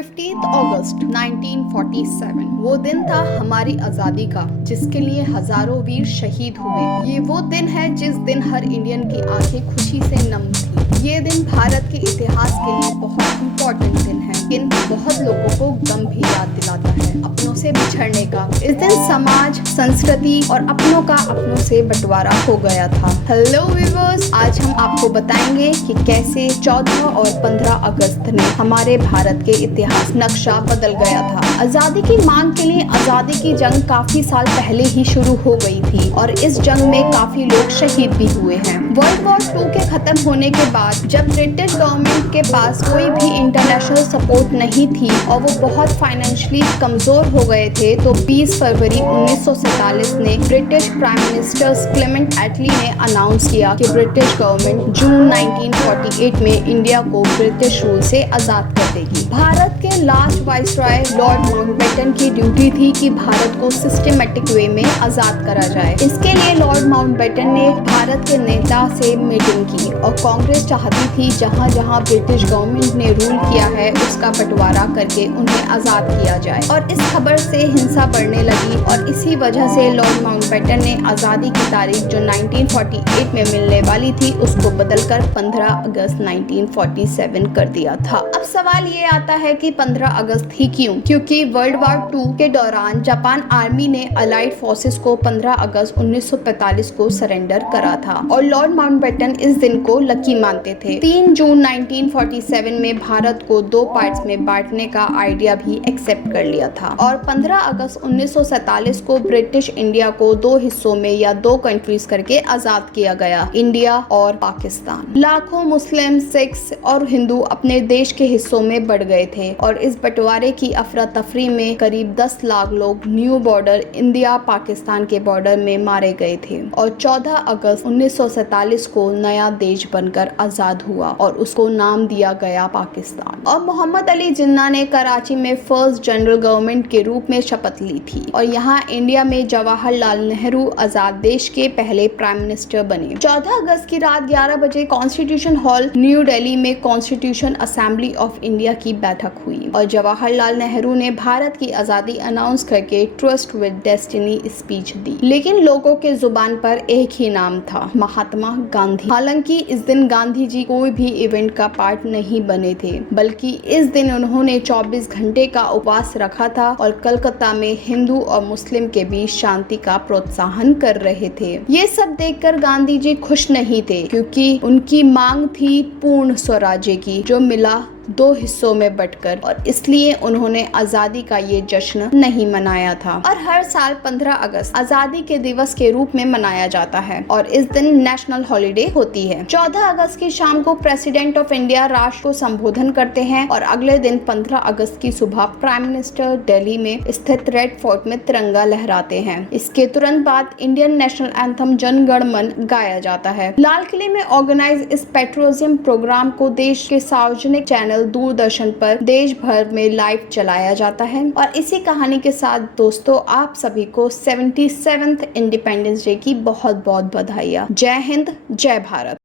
15 अगस्त 1947 वो दिन था हमारी आज़ादी का, जिसके लिए हजारों वीर शहीद हुए। ये वो दिन है जिस दिन हर इंडियन की आंखें खुशी से नम थी। ये दिन भारत के इतिहास के लिए बहुत इम्पोर्टेंट दिन है, लेकिन बहुत लोगों को गम भी याद दिलाता है अपनों से बिछड़ने का। इस दिन समाज, संस्कृति और अपनों से बंटवारा हो गया था। हेलो व्यूअर्स, आज हम आपको बताएंगे कि कैसे 14 और 15 अगस्त ने हमारे भारत के इतिहास नक्शा बदल गया था। आजादी की मांग के लिए आजादी की जंग काफी साल पहले ही शुरू हो गई थी और इस जंग में काफी लोग शहीद भी हुए हैं। वर्ल्ड वॉर 2 के खत्म होने के बाद जब ब्रिटिश गवर्नमेंट के पास कोई भी इंटरनेशनल सपोर्ट नहीं थी और वो बहुत फाइनेंशियली कमजोर हो गए थे, तो 20 फरवरी 1947 ने ब्रिटिश प्राइम मिनिस्टर क्लेमेंट एटली ने अनाउंस किया कि ब्रिटिश गवर्नमेंट जून 1948 में इंडिया को ब्रिटिश रूल से आजाद कर देगी। भारत के लास्ट वाइसरॉय लॉर्ड माउंटबेटन की ड्यूटी थी कि भारत को सिस्टमेटिक वे में आजाद करा जाए। इसके लिए लॉर्ड माउंटबेटन ने भारत के नेता से मीटिंग की और कांग्रेस चाहती थी जहां जहां ब्रिटिश गवर्नमेंट ने रूल किया है उसका बंटवारा करके उन्हें आजाद किया जाए। और इस खबर से हिंसा बढ़ने लगी और इसी वजह से लॉर्ड माउंटबेटन ने आजादी की तारीख जो 1948 में मिलने वाली थी उसको बदलकर 15 अगस्त 1947 कर दिया था। अब सवाल ये आता है कि 15 अगस्त ही क्यों? क्योंकि वर्ल्ड वॉर 2 के दौरान जापान आर्मी ने अलाइड फोर्सेस को 15 अगस्त 1945 को सरेंडर करा था और लॉर्ड माउंटबेटन इस दिन को लकी मानते थे। 3 जून 1947 में भारत को 2 पार्ट्स में बांटने का आइडिया भी एक्सेप्ट कर लिया था और 15 अगस्त 1947 को ब्रिटिश इंडिया को 2 हिस्सों में या 2 कंट्रीज करके आजाद किया गया, इंडिया और पाकिस्तान। लाखों मुस्लिम, सिख्स और हिंदू अपने देश के हिस्सों में बढ़ गए थे और इस बंटवारे की अफरा तफरी में करीब 10 लाख लोग न्यू बॉर्डर इंडिया पाकिस्तान के बॉर्डर में मारे गए थे और 14 अगस्त 1947 को नया देश बनकर आजाद हुआ और उसको नाम दिया गया पाकिस्तान। और मोहम्मद अली जिन्ना ने कराची में फर्स्ट जनरल गवर्नमेंट के रूप में शपथ ली थी और यहाँ इंडिया में जवाहरलाल नेहरू आजाद देश के पहले प्राइम मिनिस्टर बने। 14 अगस्त की रात 11 बजे कॉन्स्टिट्यूशन हॉल न्यू दिल्ली में कॉन्स्टिट्यूशन असेंबली ऑफ इंडिया की बैठक हुई और जवाहरलाल नेहरू ने भारत की आजादी अनाउंस करके ट्रस्ट विद डेस्टिनी स्पीच दी। लेकिन लोगों के जुबान पर एक ही नाम था, महात्मा गांधी। हालांकि इस दिन गांधी जी कोई भी इवेंट का पार्ट नहीं बने थे, बल्कि इस दिन उन्होंने 24 घंटे का उपवास रखा था और कलकत्ता में हिंदू और मुस्लिम के बीच शांति का प्रोत्साहन कर रहे थे। ये सब देखकर गांधी जी खुश नहीं थे क्योंकि उनकी मांग थी पूर्ण स्वराज्य की, जो मिला 2 हिस्सों में बंटकर, और इसलिए उन्होंने आजादी का ये जश्न नहीं मनाया था। और हर साल 15 अगस्त आजादी के दिवस के रूप में मनाया जाता है और इस दिन नेशनल हॉलिडे होती है। 14 अगस्त की शाम को प्रेसिडेंट ऑफ इंडिया राष्ट्र को संबोधन करते हैं और अगले दिन 15 अगस्त की सुबह प्राइम मिनिस्टर दिल्ली में स्थित रेड फोर्ट में तिरंगा लहराते हैं। इसके तुरंत बाद Indian national anthem Jana Gana मन गाया जाता है। लाल किले में ऑर्गेनाइज इस पेट्रियोटिज्म प्रोग्राम को देश के सार्वजनिक चैनल दूरदर्शन पर देश भर में लाइव चलाया जाता है। और इसी कहानी के साथ दोस्तों, आप सभी को 77th इंडिपेंडेंस डे की बहुत बहुत बधाइयाँ। जय हिंद, जय भारत।